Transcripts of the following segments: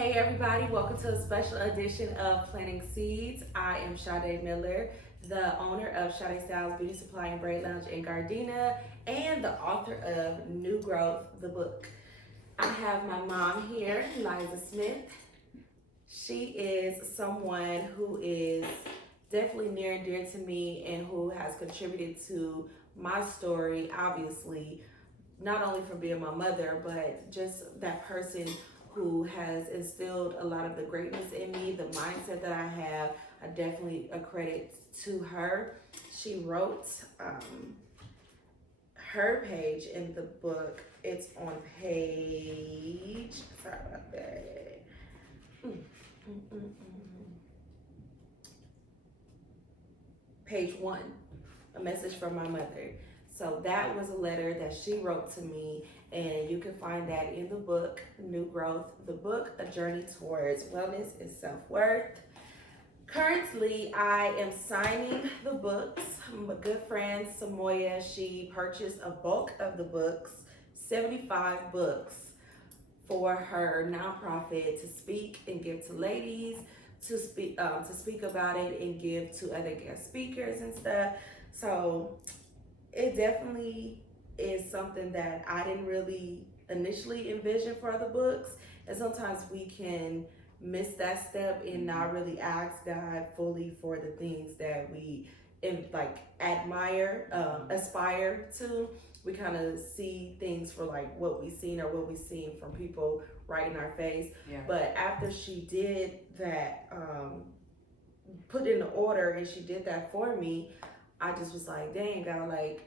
Hey everybody, welcome to a special edition of Planting Seeds. I am Sade Miller, the owner of Sade Styles Beauty Supply and Braid Lounge in Gardena, and the author of New Growth, the book. I have my mom here, Liza Smith. She is someone who is definitely near and dear to me and who has contributed to my story, obviously, not only from being my mother, but just that person who has instilled a lot of the greatness in me, the mindset that I have. I definitely accredit to her. She wrote her page in the book. It's on page, sorry about that. Mm, mm, mm, mm. Page 1, a message from my mother. So that was a letter that she wrote to me, and you can find that in the book, New Growth, the book, A Journey Towards Wellness and Self-Worth. Currently, I am signing the books. My good friend, Samoya, she purchased a bulk of the books, 75 books, for her nonprofit to speak and give to ladies, to speak about it and give to other guest speakers and stuff. So it definitely is something that I didn't really initially envision for the books. And sometimes we can miss that step and not really ask God fully for the things that we admire, aspire to. We kind of see things for like what we've seen or what we've seen from people right in our face. Yeah. But after she did that, put in the order and she did that for me, I just was like, dang, God, like,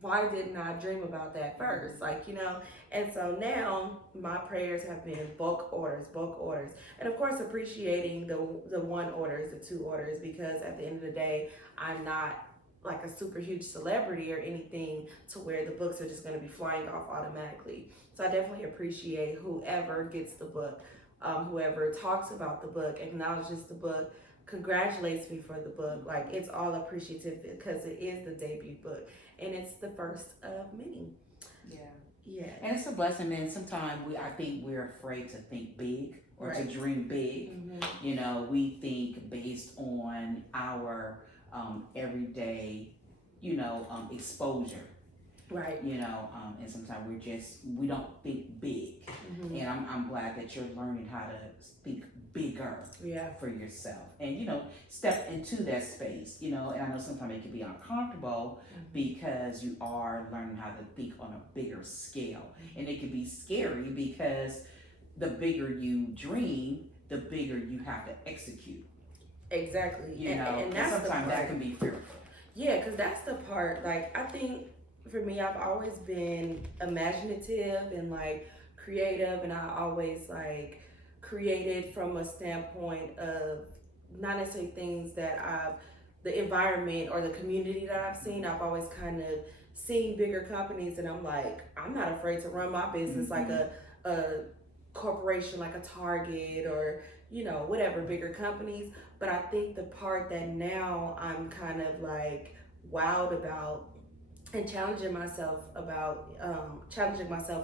why didn't I dream about that first? Like, you know, and so now my prayers have been bulk orders. And of course, appreciating the one orders, the two orders, because at the end of the day, I'm not like a super huge celebrity or anything to where the books are just going to be flying off automatically. So I definitely appreciate whoever gets the book, whoever talks about the book, acknowledges the book, congratulates me for the book. Like, it's all appreciative because it is the debut book and it's the first of many. Yeah. Yeah. And it's a blessing, man. Sometimes I think we're afraid to think big or to dream big. Mm-hmm. You know, we think based on our everyday, exposure. Right. You know, and sometimes we don't think big. Mm-hmm. And I'm glad that you're learning how to think bigger for yourself and step into that space, and I know sometimes it can be uncomfortable because you are learning how to think on a bigger scale, and it can be scary because the bigger you dream, the bigger you have to execute. Exactly. And that's sometimes that can be fearful. Yeah, because that's the part, like, I think for me, I've always been imaginative and like creative, and I always like created from a standpoint of not necessarily things that the environment or the community that I've seen. I've always kind of seen bigger companies, and I'm like, I'm not afraid to run my business like a corporation, like a Target or whatever, bigger companies. But I think the part that now I'm kind of like wowed about and challenging myself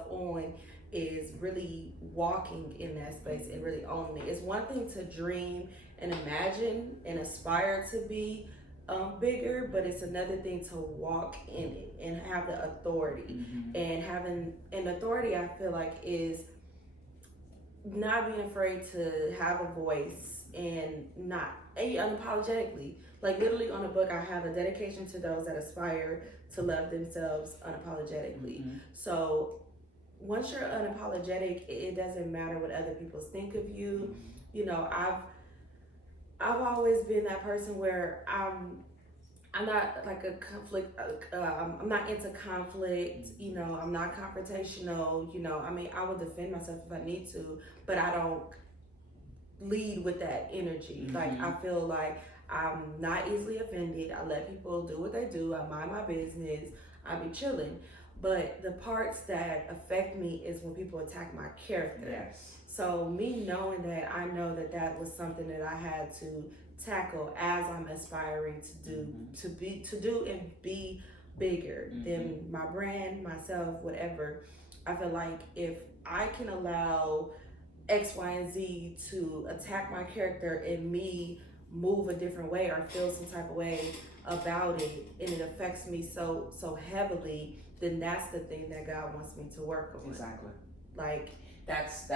on is really walking in that space and really owning it. It's one thing to dream and imagine and aspire to be bigger, but it's another thing to walk in it and have the authority. And having an authority, I feel like, is not being afraid to have a voice and not unapologetically. Like, literally on the book, I have a dedication to those that aspire to love themselves unapologetically. So once you're unapologetic, it doesn't matter what other people think of you. I've always been that person where I'm not like a conflict. I'm not into conflict. I'm not confrontational. I mean, I will defend myself if I need to, but I don't lead with that energy. Like, I feel like I'm not easily offended. I let people do what they do. I mind my business. I be chilling. But the parts that affect me is when people attack my character. Yes. So me knowing that, I know that was something that I had to tackle as I'm aspiring to do and be bigger than my brand, myself, whatever. I feel like if I can allow X, Y, and Z to attack my character and me move a different way or feel some type of way about it, and it affects me so heavily, then that's the thing that God wants me to work on. Exactly. Like that's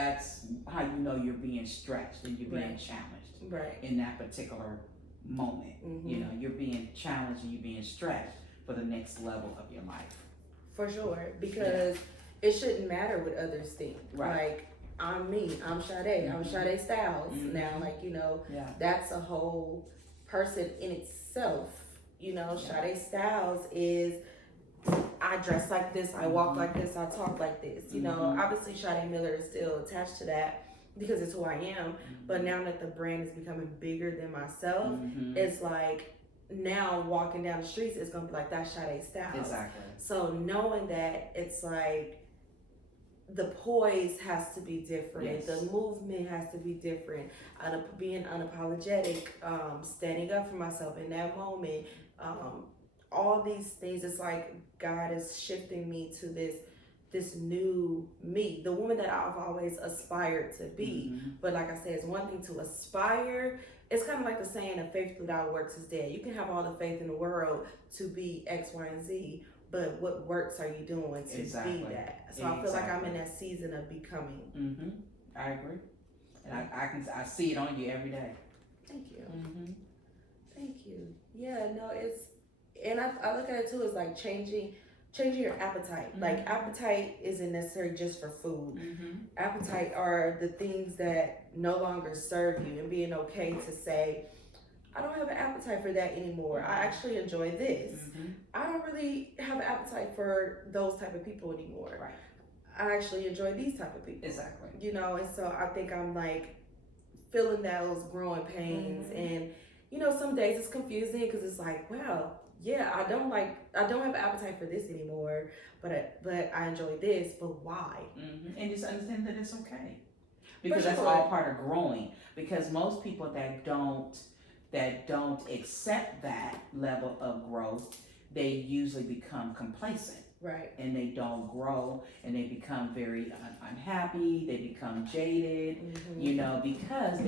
how you know you're being stretched and you're being challenged. Right. In that particular moment. You know, you're being challenged and you're being stretched for the next level of your life. For sure. Because it shouldn't matter what others think. Right. Like, I'm me. I'm Sade. I'm Sade Styles. Now, like, you know, that's a whole person in itself. You know, Sade Styles is, I dress like this, I walk like this, I talk like this. You know, obviously Sade Miller is still attached to that because it's who I am. But now that the brand is becoming bigger than myself, it's like now walking down the streets, it's gonna be like that's Sade Styles. Exactly. So knowing that, it's like the poise has to be different, the movement has to be different, being unapologetic, standing up for myself in that moment, all these things. It's like God is shifting me to this new me, the woman that I've always aspired to be. But like I said, it's one thing to aspire. It's kind of like the saying that faith without works is dead. You can have all the faith in the world to be X, Y, and Z, but what works are you doing to be that? So I feel like I'm in that season of becoming. I agree. And I see it on you every day. Thank you. Thank you. Yeah, no, and I look at it too as like changing your appetite. Like appetite isn't necessarily just for food. Appetite are the things that no longer serve you, and being okay to say, I don't have an appetite for that anymore. I actually enjoy this. I don't really have an appetite for those type of people anymore. Right. I actually enjoy these type of people. Exactly. You know, and so I think I'm like feeling those growing pains, and you know, some days it's confusing because it's like, wow, yeah, I don't have appetite for this anymore, but I enjoy this, but why? And just understand that it's okay, because that's all part of growing. Because most people that don't accept that level of growth, they usually become complacent. Right. And they don't grow, and they become very unhappy. They become jaded, you know, because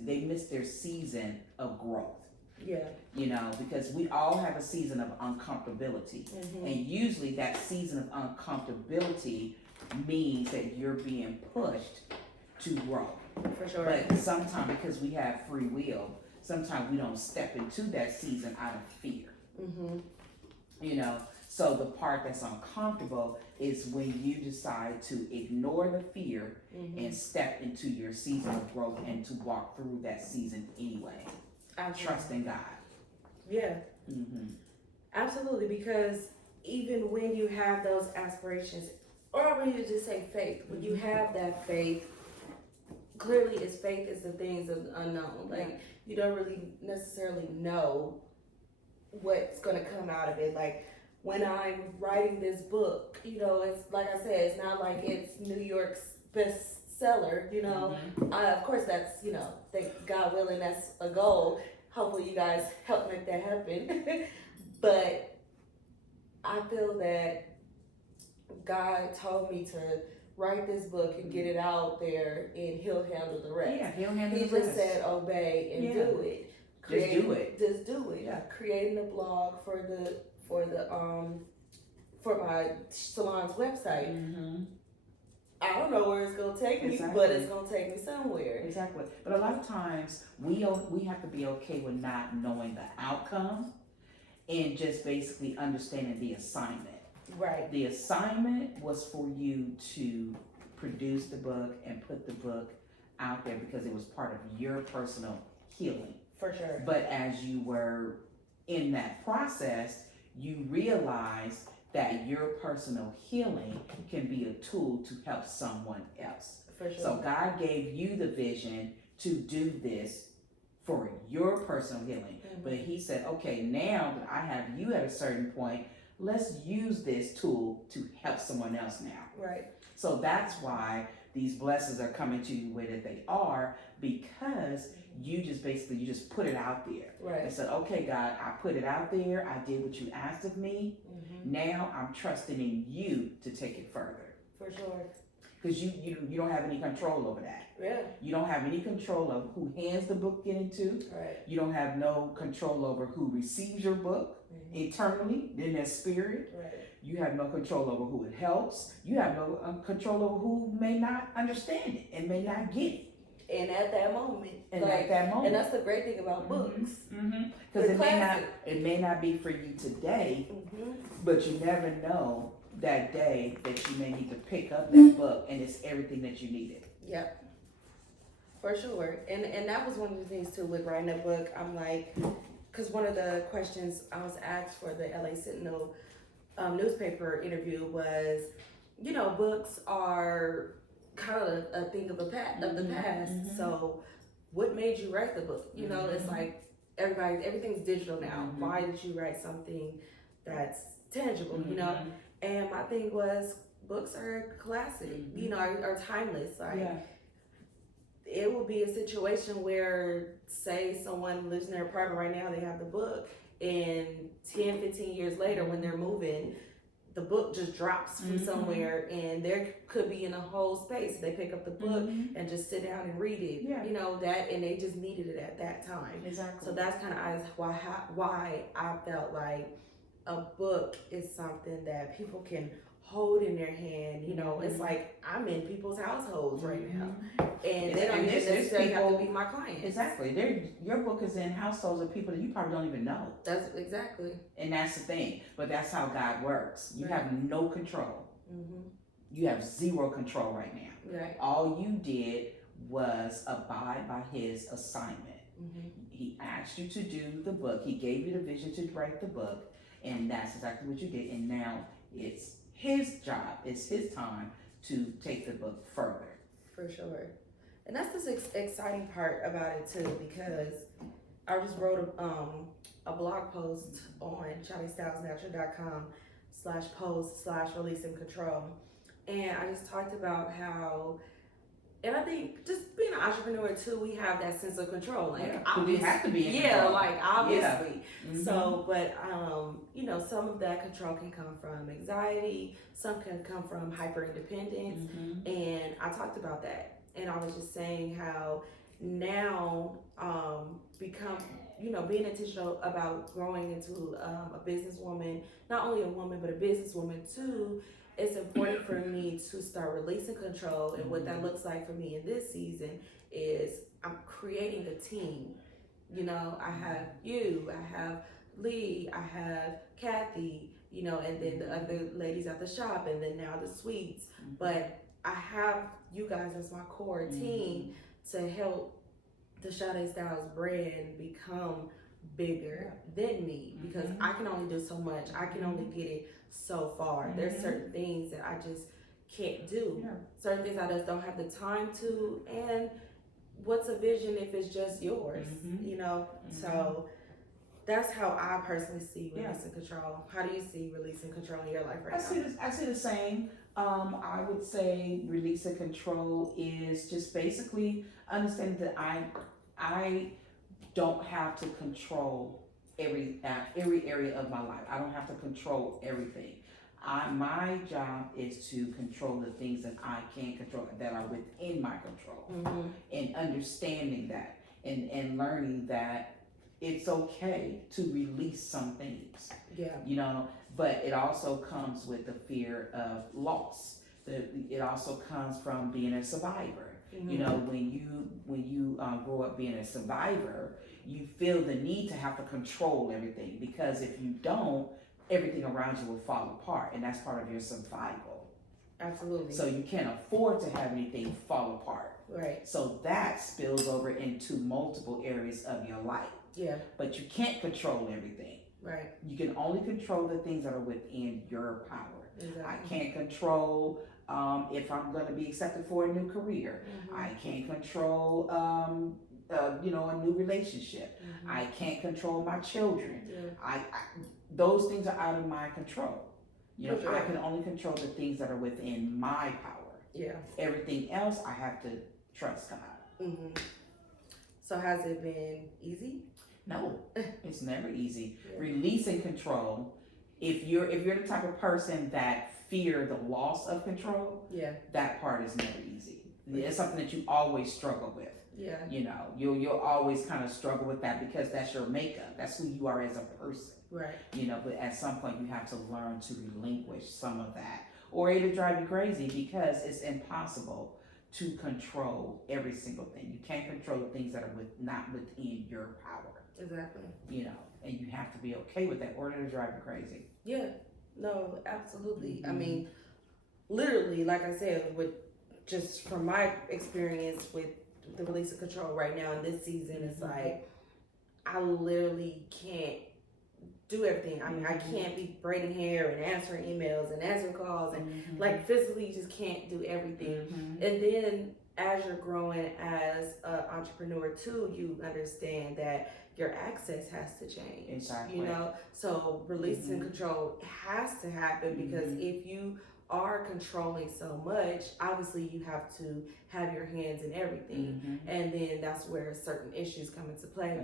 they miss their season of growth. Yeah. You know, because we all have a season of uncomfortability, and usually that season of uncomfortability means that you're being pushed to grow. For sure. But sometimes, because we have free will, sometimes we don't step into that season out of fear. You know, so the part that's uncomfortable is when you decide to ignore the fear and step into your season of growth and to walk through that season anyway. Trusting God. Yeah. Absolutely, because even when you have those aspirations, or when you just say faith, when you have that faith, clearly it's faith is the things of the unknown. Like you don't really necessarily know what's gonna come out of it. Like when I'm writing this book, you know, it's like I said, it's not like it's New York's bestseller, you know. Of course that's, you know, God willing, that's a goal. Hopefully you guys help make that happen. But I feel that God told me to write this book and get it out there, and He'll handle the rest. Yeah, He'll handle the rest. He just said obey and do it. Just do it. Yeah. Creating a blog for my salon's website. I don't know where it's gonna take me, but it's gonna take me somewhere. Exactly. But a lot of times we have to be okay with not knowing the outcome, and just basically understanding the assignment. Right. The assignment was for you to produce the book and put the book out there because it was part of your personal healing. For sure. But as you were in that process, you realized that your personal healing can be a tool to help someone else. For sure. So God gave you the vision to do this for your personal healing. But He said, okay, now that I have you at a certain point, let's use this tool to help someone else now. Right. So that's why these blessings are coming to you the way that they are, because you just put it out there. Right. And said, okay, God, I put it out there. I did what you asked of me. Now I'm trusting in you to take it further. For sure. because you don't have any control over that. Yeah. You don't have any control of who hands the book into. Right. You don't have no control over who receives your book internally in their spirit. Right. You have no control over who it helps. You have no control over who may not understand it and may not get it. And at that moment. And that's the great thing about books. Because it may not be for you today, but you never know that day that you may need to pick up that book and it's everything that you needed. Yep. For sure. And that was one of the things too with writing a book. I'm like, because one of the questions I was asked for the LA Sentinel newspaper interview was, books are kind of a thing of the past. So what made you write the book? It's like everything's digital now. Why did you write something that's tangible? And my thing was, books are classic, are timeless. It will be a situation where, say someone lives in their apartment right now, they have the book, and 10, 15 years later when they're moving, the book just drops from somewhere, and there could be in a whole space. They pick up the book and just sit down and read it, and they just needed it at that time. Exactly. So that's kind of why I felt like a book is something that people can hold in their hand. It's like I'm in people's households right now, and they don't even necessarily have to be my clients. Exactly. Your book is in households of people that you probably don't even know. That's exactly. And that's the thing. But that's how God works. You have no control. You have zero control right now. Right. All you did was abide by His assignment. He asked you to do the book. He gave you the vision to write the book, and that's exactly what you did. And now it's His job, it's His time to take the book further. For sure. And that's the exciting part about it too, because I just wrote a blog post on shawneestylesnatural.com/post/releasing control. And I just talked about how, and I think just being an entrepreneur too, we have that sense of control. We have to be in control. Obviously. So, but some of that control can come from anxiety, some can come from hyper independence, and I talked about that. And I was just saying how now being intentional about growing into a businesswoman, not only a woman but a businesswoman too. It's important for me to start releasing control, and what that looks like for me in this season is I'm creating a team. I have you, I have Lee, I have Kathy, and then the other ladies at the shop, and then now the suites. But I have you guys as my core team to help the Sade Styles brand become bigger than me, because I can only do so much. I can only get it so far. There's certain things that I just can't do. Certain things I just don't have the time to. And what's a vision if it's just yours? So that's how I personally see releasing control. How do you see releasing control in your life right now? I see the same. I would say releasing control is just basically understanding that I don't have to control every area of my life. I don't have to control everything. My job is to control the things that I can control, that are within my control, and understanding that and learning that it's okay to release some things. But it also comes with the fear of loss. It also comes from being a survivor. When you grow up being a survivor, you feel the need to have to control everything, because if you don't, everything around you will fall apart, and that's part of your survival. Absolutely. So you can't afford to have anything fall apart. Right. So that spills over into multiple areas of your life. Yeah. But you can't control everything. Right. You can only control the things that are within your power. Exactly. I can't control if I'm going to be accepted for a new career. I can't control a new relationship. I can't control my children. I those things are out of my control. I can only control the things that are within my power. Everything else I have to trust God. So has it been easy? No, it's never easy. Releasing control. If you're the type of person that fear the loss of control, that part is never easy. It's something that you always struggle with. Yeah. You know, you'll always kind of struggle with that because that's your makeup. That's who you are as a person. Right. You know, but at some point you have to learn to relinquish some of that, or it'll drive you crazy because it's impossible to control every single thing. You can't control the things that are not within your power. Exactly. You know, and you have to be okay with that, or it'll drive you crazy. Yeah. No, absolutely. I mean, literally, like I said, with just from my experience with the release of control right now in this season, it's like I literally can't do everything. I mean, I can't be braiding hair and answering emails and answering calls and like physically you just can't do everything. And then as you're growing as an entrepreneur too, you understand that your access has to change. Exactly. You know, so releasing control has to happen because if you are controlling so much, obviously you have to have your hands in everything, and then that's where certain issues come into play.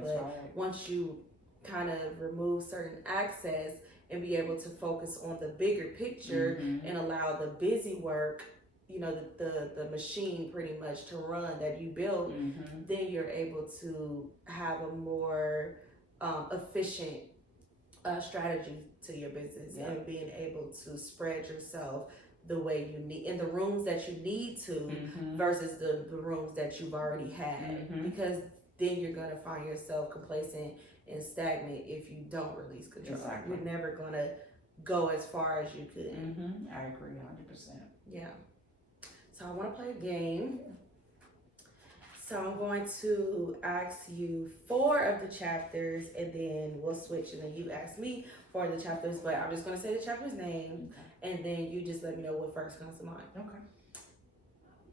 Once you kind of remove certain access and be able to focus on the bigger picture and allow the busy work, you know, the machine pretty much to run that you built, then you're able to have a more efficient strategy to your business and being able to spread yourself the way you need in the rooms that you need to versus the rooms that you've already had, because then you're going to find yourself complacent and stagnant if you don't release control. You're never going to go as far as you could. I agree 100%. Yeah. So I want to play a game. So I'm going to ask you 4 of the chapters and then we'll switch and then you ask me 4 of the chapters, but I'm just going to say the chapter's name and then you just let me know what first comes to mind. Okay.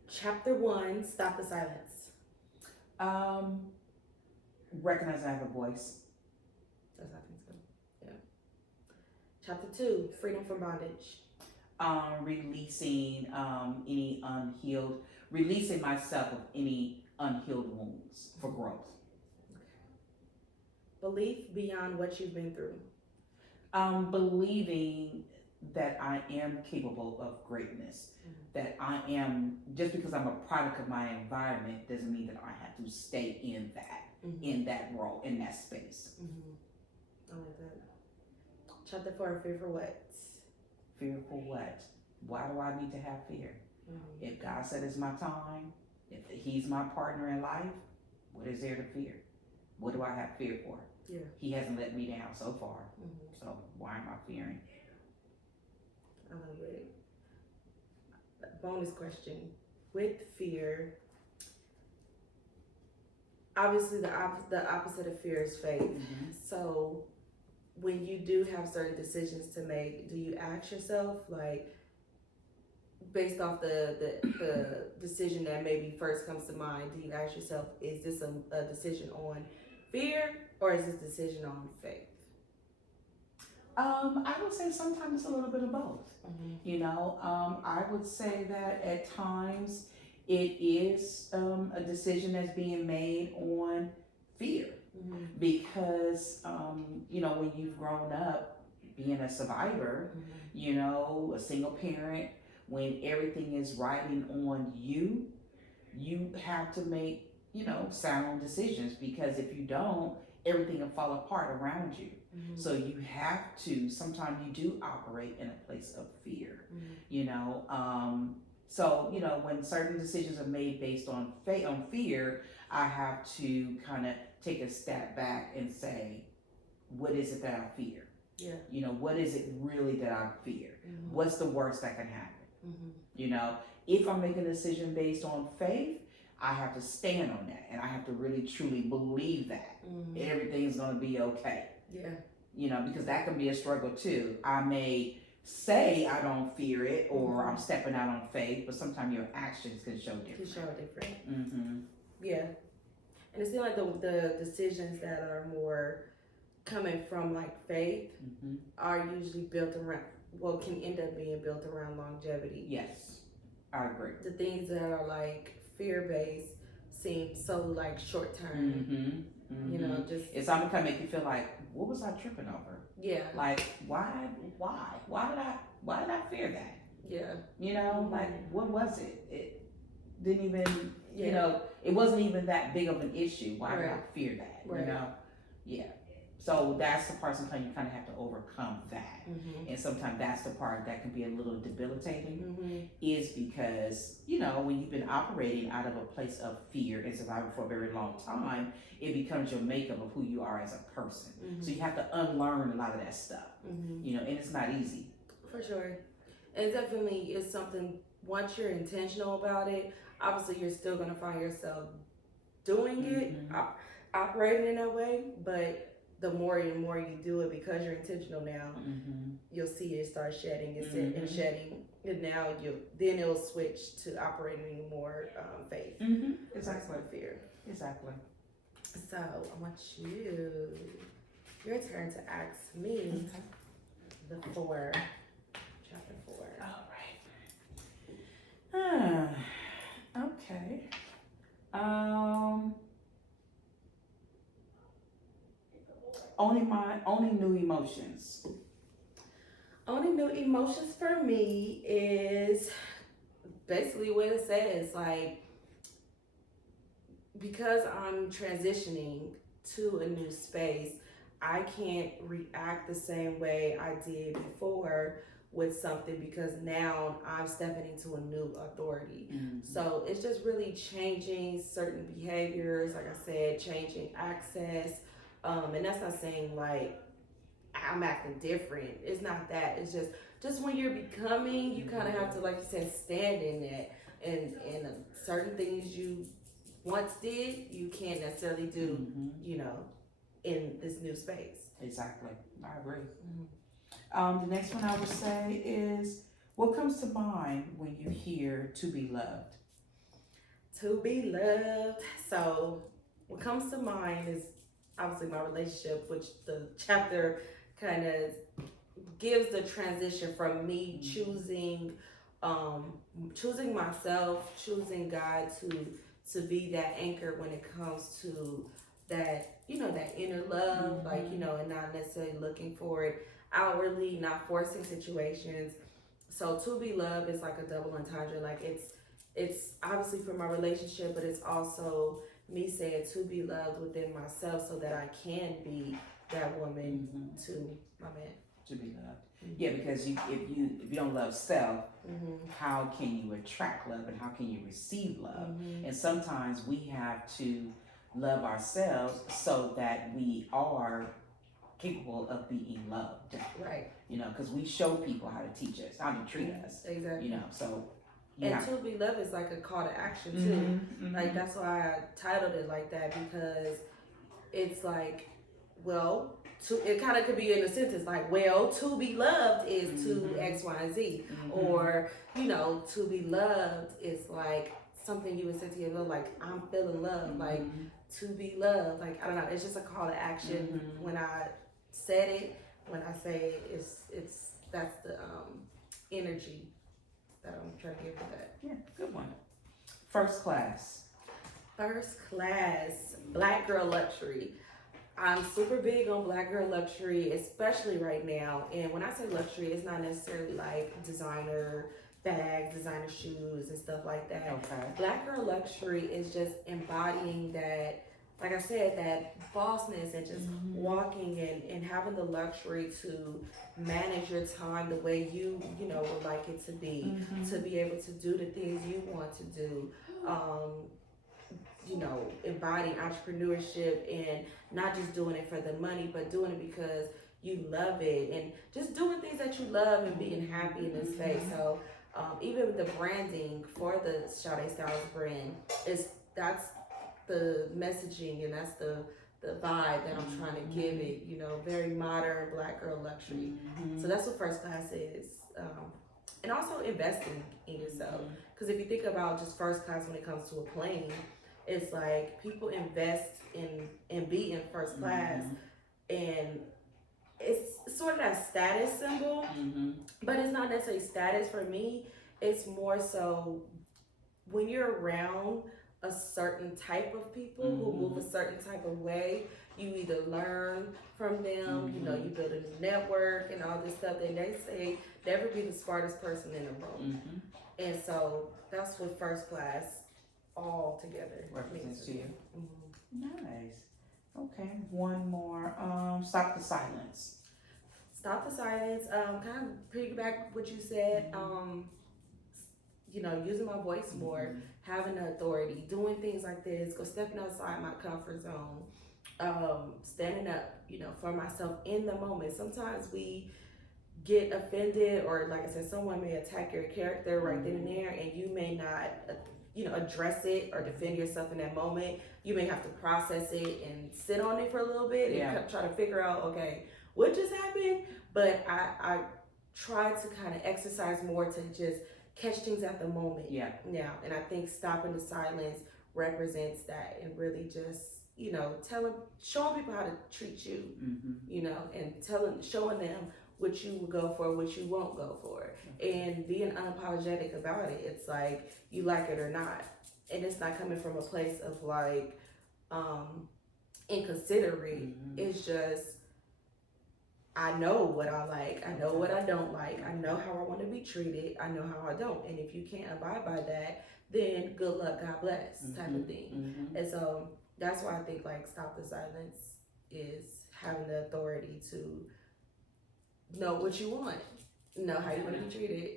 Chapter 1, Stop the Silence. Recognize I have a voice. That's how things go. Yeah. Chapter 2, Freedom from Bondage. Releasing myself of any unhealed wounds for growth. Belief beyond what you've been through. Believing that I am capable of greatness. That I am, just because I'm a product of my environment doesn't mean that I have to stay in that role, in that space. I like that. Chapter 4, Fear for what? Fear for what? Why do I need to have fear? If God said it's my time, if He's my partner in life, what is there to fear? What do I have fear for? Yeah. He hasn't let me down so far, so why am I fearing? I love it. Bonus question. With fear, obviously the opposite of fear is faith. So when you do have certain decisions to make, do you ask yourself, like, based off the decision that maybe first comes to mind, do you ask yourself, is this a decision on fear or is this a decision on faith? I would say sometimes it's a little bit of both. You know, I would say that at times it is a decision that's being made on fear. Because, you know, when you've grown up being a survivor, you know, a single parent, when everything is riding on you, you have to make, you know, sound decisions, because if you don't, everything will fall apart around you. So you have to, sometimes you do operate in a place of fear, you know. So, you know, when certain decisions are made based on fear, I have to kind of take a step back and say, what is it that I fear? Yeah. You know, what is it really that I fear? What's the worst that can happen? You know, if I'm making a decision based on faith, I have to stand on that, and I have to really truly believe that everything's going to be okay. Yeah. You know, because that can be a struggle too. I may say I don't fear it, or I'm stepping out on faith, but sometimes your actions can show different. Yeah. And it seems like the decisions that are more coming from like faith are usually built around, well, can end up being built around longevity. Yes, I agree. The things that are like fear-based seem so like short-term. You know, just it's almost kind of make you feel like, what was I tripping over? Yeah. Like, why did I fear that? Yeah. You know, like what was it? It didn't even, Yeah. you know, it wasn't even that big of an issue. Why would I Right. fear that? Right. You know? Yeah. So that's the part sometimes you kind of have to overcome that. And sometimes that's the part that can be a little debilitating, is because, you know, when you've been operating out of a place of fear and survival for a very long time, it becomes your makeup of who you are as a person. So you have to unlearn a lot of that stuff, you know, and it's not easy. For sure. And definitely is something, once you're intentional about it, obviously you're still going to find yourself doing it, operating in that way, but the more and more you do it, because you're intentional now, you'll see it start shedding and shedding, and now then it'll switch to operating in more faith. Exactly. Fear. Exactly. So I want your turn to ask me the chapter 4. All right. Okay. Only new emotions. Only new emotions for me is basically what it says. Like, because I'm transitioning to a new space, I can't react the same way I did before with something, because now I'm stepping into a new authority. So it's just really changing certain behaviors, like I said, changing access. And that's not saying like I'm acting different. It's not that. It's just when you're becoming, you kind of have to, like you said, stand in that. And certain things you once did, you can't necessarily do, you know, in this new space. Exactly. I agree. The next one I would say is, what comes to mind when you hear "to be loved"? To be loved. So what comes to mind is obviously my relationship, which the chapter kind of gives the transition from me choosing myself, choosing God to be that anchor when it comes to that, you know, that inner love, like, you know, and not necessarily looking for it outwardly, not forcing situations. So to be loved is like a double entendre. Like it's obviously for my relationship, but it's also me saying to be loved within myself, so that I can be that woman to my man. To be loved. Yeah, because if you don't love self, how can you attract love, and how can you receive love? And sometimes we have to love ourselves so that we are capable of being loved. Right. You know, because we show people how to teach us, how to treat us. Exactly. You know, so. Yeah. And to be loved is like a call to action too. Like that's why I titled it like that, because it's like, well, it kind of could be in a sentence like, well, to be loved is to X, Y, and Z. Or, you know, to be loved is like something you would say to yourself, like, I'm feeling love. Like, to be loved. Like, I don't know. It's just a call to action. When I said it, when I say it's that's the energy that I'm trying to give for that. Yeah, good one. First class. First class, Black girl luxury. I'm super big on Black girl luxury, especially right now. And when I say luxury, it's not necessarily like designer bags, designer shoes, and stuff like that. Okay. Black girl luxury is just embodying that, like I said, that bossness, and just walking and having the luxury to manage your time the way you know would like it to be able to do the things you want to do. You know, embodying entrepreneurship, and not just doing it for the money, but doing it because you love it, and just doing things that you love and being happy in this space. So even the branding for the Sade Styles brand that's the messaging, and that's the vibe that I'm trying to give it, you know, very modern Black girl luxury. So that's what first class is. And also investing in yourself. Because if you think about just first class when it comes to a plane, it's like people invest in being first class, and it's sort of that status symbol, but it's not necessarily status for me. It's more so when you're around a certain type of people who move a certain type of way. You either learn from them, you know, you build a new network and all this stuff. And they say never be the smartest person in the room. And so that's what first class all together represents to you. Mm-hmm. Nice. Okay, one more. Stop the silence. Stop the silence. Kind of piggyback what you said. You know, using my voice more, having the authority, doing things like this, go stepping outside my comfort zone, standing up, you know, for myself in the moment. Sometimes we get offended, or like I said, someone may attack your character right then and there, and you may not, you know, address it or defend yourself in that moment. You may have to process it and sit on it for a little bit and try to figure out, okay, what just happened? But I try to kind of exercise more to just catch things at the moment now. And I think stopping the silence represents that, and really just, you know, showing people how to treat you, you know, and showing them what you will go for, what you won't go for, and being unapologetic about it. It's like, you like it or not, and it's not coming from a place of like inconsiderate. It's just, I know what I like, I know what I don't like, I know how I want to be treated, I know how I don't, and if you can't abide by that, then good luck, God bless, type of thing. And so that's why I think like stop the silence is having the authority to know what you want, know how you want to be treated,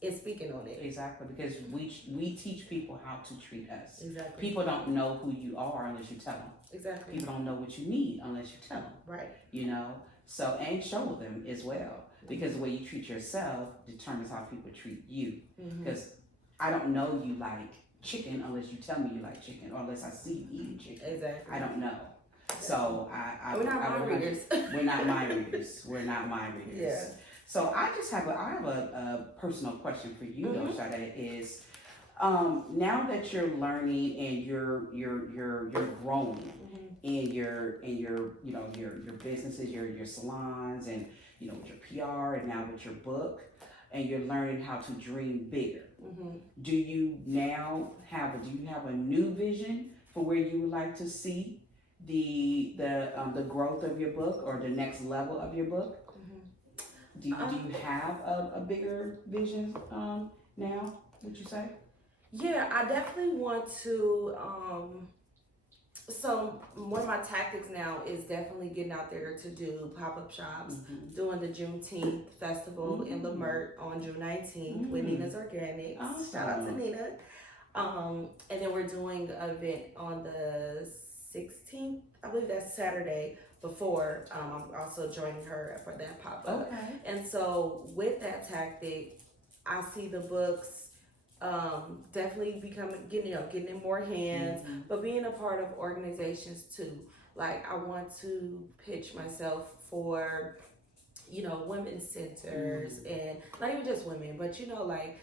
and speaking on it. Exactly, because we teach people how to treat us. Exactly. People don't know who you are unless you tell them. Exactly. People don't know what you need unless you tell them. Right. You know, so, and show them as well, because the way you treat yourself determines how people treat you. Because I don't know you like chicken unless you tell me you like chicken, or unless I see you eating chicken. Exactly. I don't know. So we're not mind readers. We're not mind readers. We're not mind readers. Yeah. So I have a personal question for you though, Sade, is now that you're learning and you're growing in your you know your businesses, your salons, and you know with your PR, and now with your book, and you're learning how to dream bigger. Do you have a new vision for where you would like to see the growth of your book, or the next level of your book? Do you have a bigger vision now, would you say? Yeah, I definitely want to. So one of my tactics now is definitely getting out there to do pop-up shops, doing the Juneteenth festival in Lamert on June 19th with Nina's Organics. Awesome. Shout out to Nina. And then we're doing an event on the 16th, I believe that's Saturday before. I'm also joining her for that pop-up. Okay. And so with that tactic, I see the books definitely getting in more hands, but being a part of organizations too. Like, I want to pitch myself for, you know, women's centers, and not even just women, but you know, like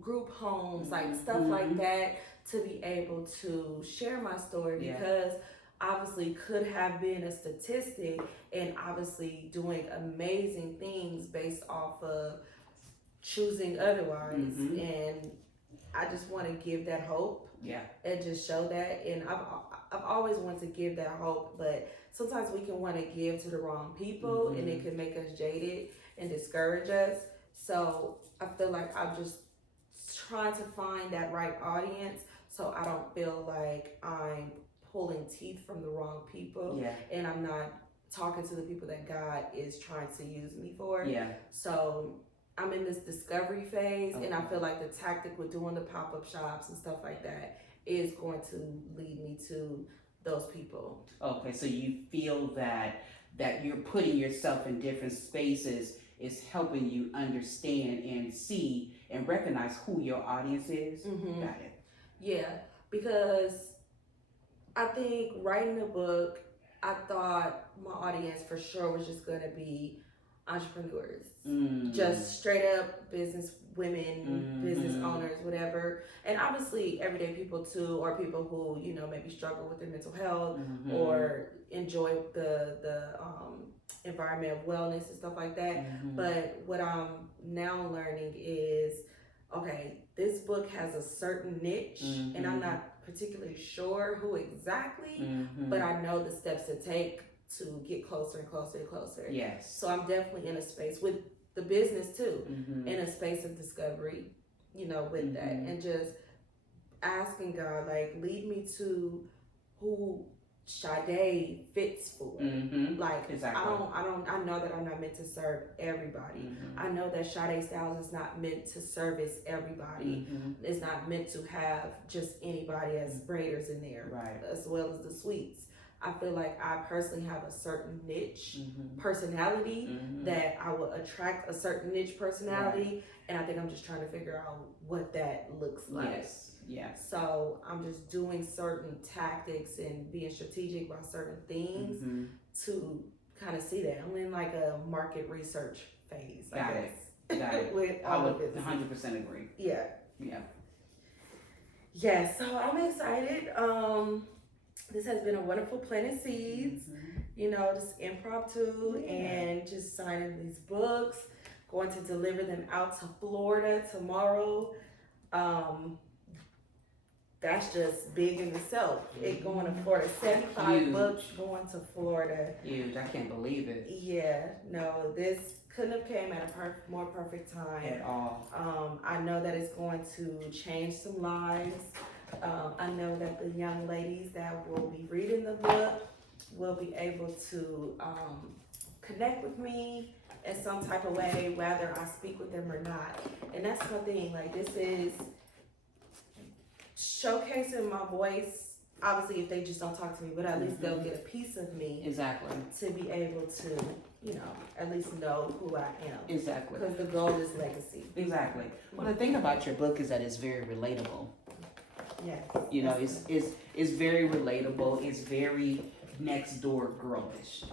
group homes, like stuff like that, to be able to share my story, because obviously could have been a statistic, and obviously doing amazing things based off of choosing otherwise. And I just want to give that hope, and just show that. And I've always wanted to give that hope, but sometimes we can want to give to the wrong people, and it can make us jaded and discourage us. So I feel like I'm just trying to find that right audience, so I don't feel like I'm pulling teeth from the wrong people, and I'm not talking to the people that God is trying to use me for. So I'm in this discovery phase, and I feel like the tactic with doing the pop-up shops and stuff like that is going to lead me to those people. Okay, so you feel that you're putting yourself in different spaces is helping you understand and see and recognize who your audience is? Got it. Yeah, because I think writing a book, I thought my audience for sure was just going to be entrepreneurs, just straight up business women, business owners, whatever. And obviously everyday people too, or people who, you know, maybe struggle with their mental health, or enjoy the environment of wellness and stuff like that. But what I'm now learning is okay, this book has a certain niche, and I'm not particularly sure who exactly, but I know the steps to take to get closer and closer and closer. Yes. So I'm definitely in a space with the business too, in a space of discovery, with that, and just asking God, like, lead me to who Sade fits for. Like, exactly. I know that I'm not meant to serve everybody. I know that Sade Styles is not meant to service everybody. It's not meant to have just anybody as braiders in there, right, as well as the sweets. I feel like I personally have a certain niche personality that I will attract a certain niche personality, right. And I think I'm just trying to figure out what that looks like. Yes. Yeah. So I'm just doing certain tactics and being strategic about certain things to kind of see that. I'm in like a market research phase. Got it. With I all would of it. 100% agree. Yeah. Yeah. Yeah. So I'm excited. This has been a wonderful planting seeds. Just impromptu and just signing these books. Going to deliver them out to Florida tomorrow. That's just big in itself. It going to Florida, 75 Huge. books going to Florida. Huge. I can't believe it. Yeah, no, this couldn't have came at a more perfect time. At all. I know that it's going to change some lives. I know that the young ladies that will be reading the book will be able to connect with me in some type of way, whether I speak with them or not. And that's my thing, like, this is showcasing my voice. Obviously, if they just don't talk to me, but at least they'll get a piece of me. Exactly. To be able to, at least know who I am. Exactly. Because the goal is legacy. Exactly. Well, the thing about your book is that it's very relatable. Yes. It's very relatable. It's very next door girlish.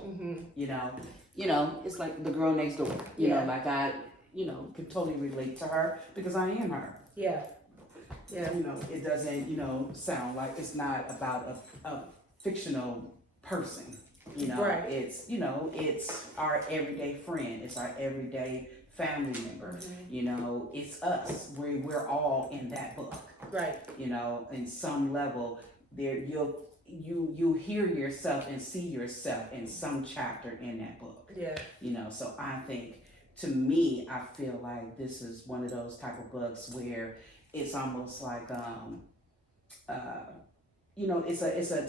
It's like the girl next door. You know, like I, can totally relate to her because I am her. Yeah. Yeah. It doesn't, sound like it's not about a fictional person. Right. It's our everyday friend. It's our everyday family member. It's us. We're all in that book. Right. In some level, there you hear yourself and see yourself in some chapter in that book. Yeah. So I think, to me, I feel like this is one of those type of books where it's almost like to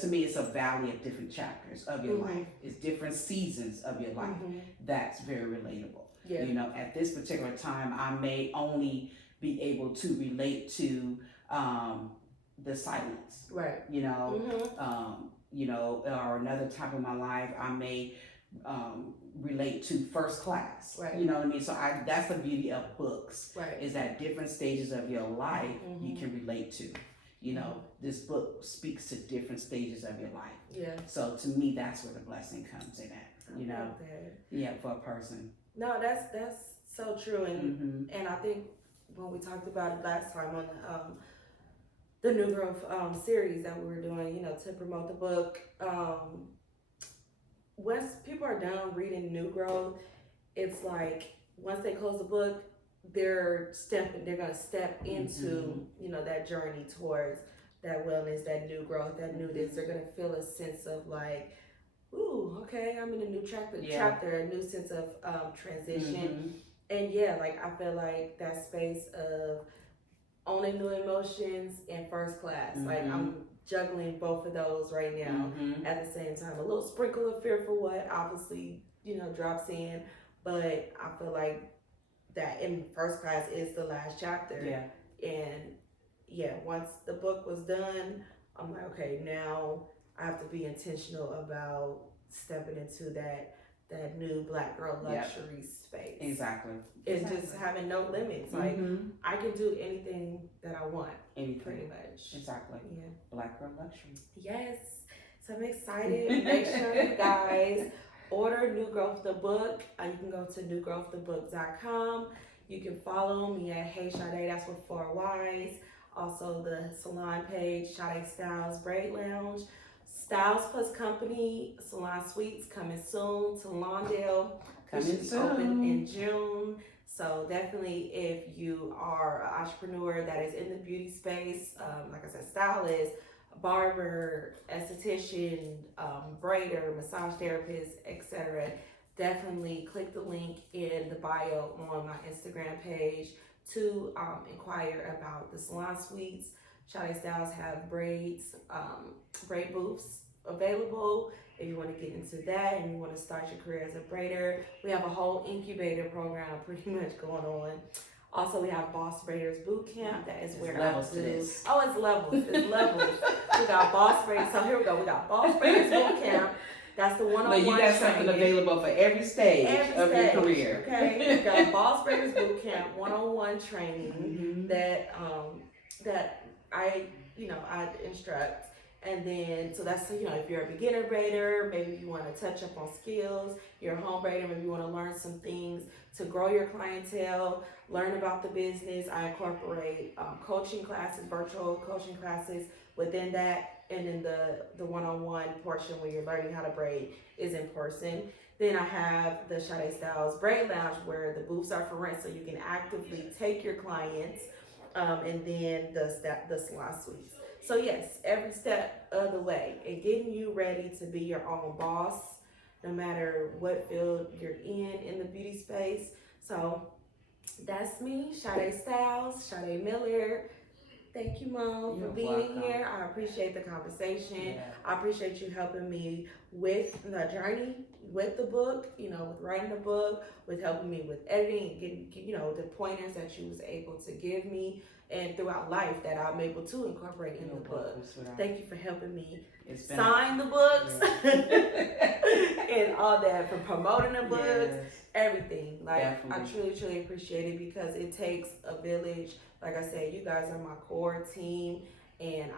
me it's a valley of different chapters of your life. It's different seasons of your life. That's very relatable. Yeah. At this particular time, I may only be able to relate to the silence. Right. Or another time in my life, I may relate to first class. Right. You know what I mean? So that's the beauty of books. Right. Is that different stages of your life you can relate to. This book speaks to different stages of your life. Yeah. So to me, that's where the blessing comes in at. Yeah, for a person. No, that's so true, and and I think when we talked about it last time on the New Growth series that we were doing, to promote the book. Once people are done reading New Growth, it's like once they close the book, they're gonna step into that journey towards that wellness, that new growth, that new this. They're gonna feel a sense of like, ooh, okay, I'm in a new chapter, a new sense of transition. And I feel like that space of owning new emotions in first class. Like I'm juggling both of those right now at the same time. A little sprinkle of fear for what obviously, drops in, but I feel like that in first class is the last chapter. Yeah. And once the book was done, I'm like, okay, now I have to be intentional about stepping into that new Black girl luxury space. Exactly. And just having no limits. Like I can do anything that I want. Anything. Pretty much. Exactly. Yeah. Black girl luxury. Yes. So I'm excited. Make sure you guys order New Growth the book. You can go to newgrowththebook.com. You can follow me at Hey Sade, that's with 4 Y's. Also the salon page, Sade Styles Braid Lounge. Styles Plus Company, Salon Suites coming soon to Lawndale. Coming soon. Open in June. So definitely, if you are an entrepreneur that is in the beauty space, like I said, stylist, barber, esthetician, braider, massage therapist, etc., definitely click the link in the bio on my Instagram page to inquire about the salon suites. Sade Styles have braid booths available. If you want to get into that and you want to start your career as a braider, we have a whole incubator program pretty much going on. Also, we have Boss Braiders Boot Camp. That is where I do. Oh, it's levels. It's levels. We got Boss Braiders. So here we go. We got Boss Braiders Boot Camp. That's the one-on-one. But you got something available for every stage of your career. Okay. We got Boss Braiders Boot Camp, one-on-one training that I instruct. And then, so that's, if you're a beginner braider, maybe you want to touch up on skills, you're a home braider, maybe you want to learn some things to grow your clientele, learn about the business. I incorporate coaching classes, virtual coaching classes within that. And then the one-on-one portion where you're learning how to braid is in person. Then I have the Sade Styles Braid Lounge where the booths are for rent, so you can actively take your clients, and then the salon suites. So yes, every step of the way and getting you ready to be your own boss, no matter what field you're in the beauty space. So that's me, Sade Styles, Sade Miller. Thank you, Mom, for being here. I appreciate the conversation. Yeah. I appreciate you helping me with the journey, with the book, with writing the book, with helping me with editing, getting, the pointers that you was able to give me and throughout life that I'm able to incorporate in the book. Thank you for helping me sign the books and all that, for promoting the books, everything. Like, definitely. I truly, truly appreciate it because it takes a village. Like I said, you guys are my core team, and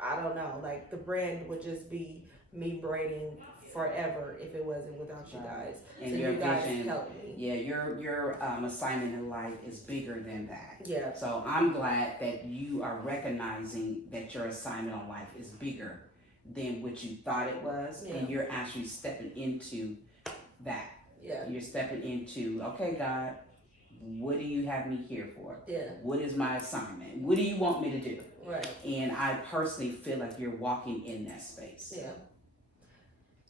I don't know, like the brand would just be me braiding forever if it wasn't without you guys. And so your you guys vision, helped me. Yeah, your assignment in life is bigger than that. Yeah. So I'm glad that you are recognizing that your assignment in life is bigger than what you thought it was, and you're actually stepping into that. Yeah. You're stepping into, okay, God, what do you have me here for? Yeah. What is my assignment? What do you want me to do? Right. And I personally feel like you're walking in that space. Yeah.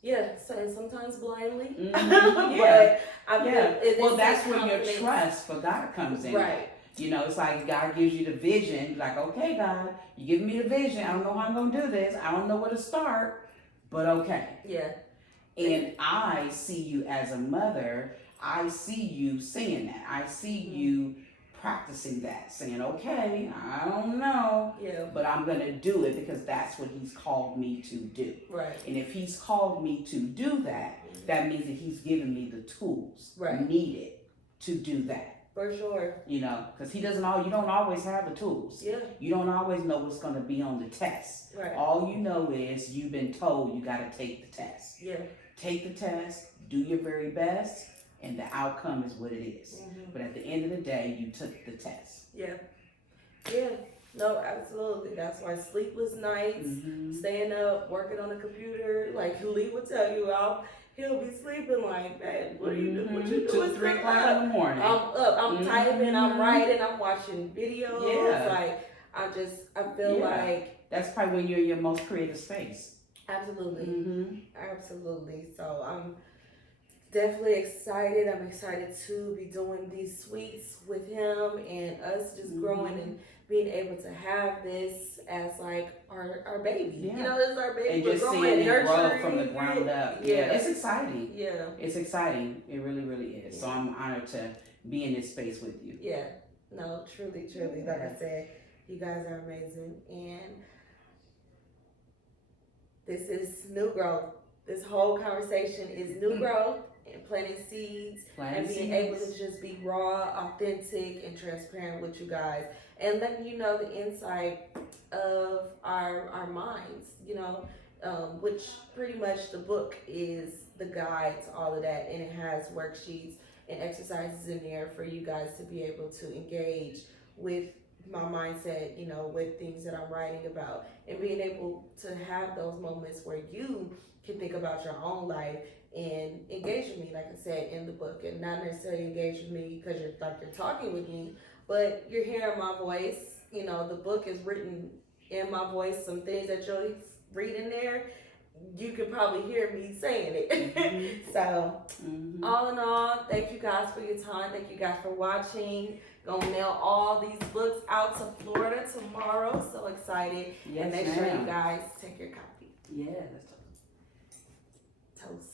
Yeah, so sometimes blindly. Mm-hmm. But I feel well, that's where your trust for God comes in. Right. It's like God gives you the vision. Like, okay, God, you give me the vision. I don't know how I'm going to do this. I don't know where to start, but okay. Yeah. And I see you as a mother. I see you saying that. I see you practicing that, saying, okay, I don't know, but I'm going to do it because that's what he's called me to do. Right. And if he's called me to do that, that means that he's given me the tools needed to do that. For sure. Because you don't always have the tools. Yeah. You don't always know what's going to be on the test. Right. All you know is you've been told you got to take the test. Yeah. Take the test, do your very best, and the outcome is what it is. Mm-hmm. But at the end of the day, you took the test. Yeah. Yeah. No, absolutely. That's why sleepless nights, staying up, working on the computer, like Lee would tell you, he'll be sleeping like, man, what are you doing? What you doing? 2, 3 o'clock in the morning. I'm up, I'm typing, I'm writing, I'm watching videos. Yeah. Like, I feel like. That's probably when you're in your most creative space. Absolutely. Absolutely. So I'm definitely excited. I'm excited to be doing these suites with him and us just growing and being able to have this as like our baby. Yeah. It's our baby. And just seeing it grow from the ground up. Yeah. It's exciting. Yeah. It's exciting. It really, really is. Yeah. So I'm honored to be in this space with you. Yeah. No, truly, truly. Like I said, you guys are amazing. And this is new growth. This whole conversation is new growth and planting seeds and being able to just be raw, authentic, and transparent with you guys. And letting you know the insight of our minds, which pretty much the book is the guide to all of that. And it has worksheets and exercises in there for you guys to be able to engage with my mindset, you know, with things that I'm writing about, and being able to have those moments where you can think about your own life and engage with me, like I said in the book, and not necessarily engage with me because you're talking with me, but you're hearing my voice. You know, the book is written in my voice. Some things that you'll read in there, you could probably hear me saying it. So, all in all, thank you guys for your time. Thank you guys for watching. Gonna mail all these books out to Florida tomorrow. So excited. Yes, and make sure you guys take your copy. Yeah, let's Toast.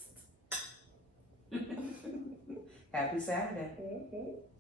Happy Saturday. Mm-hmm.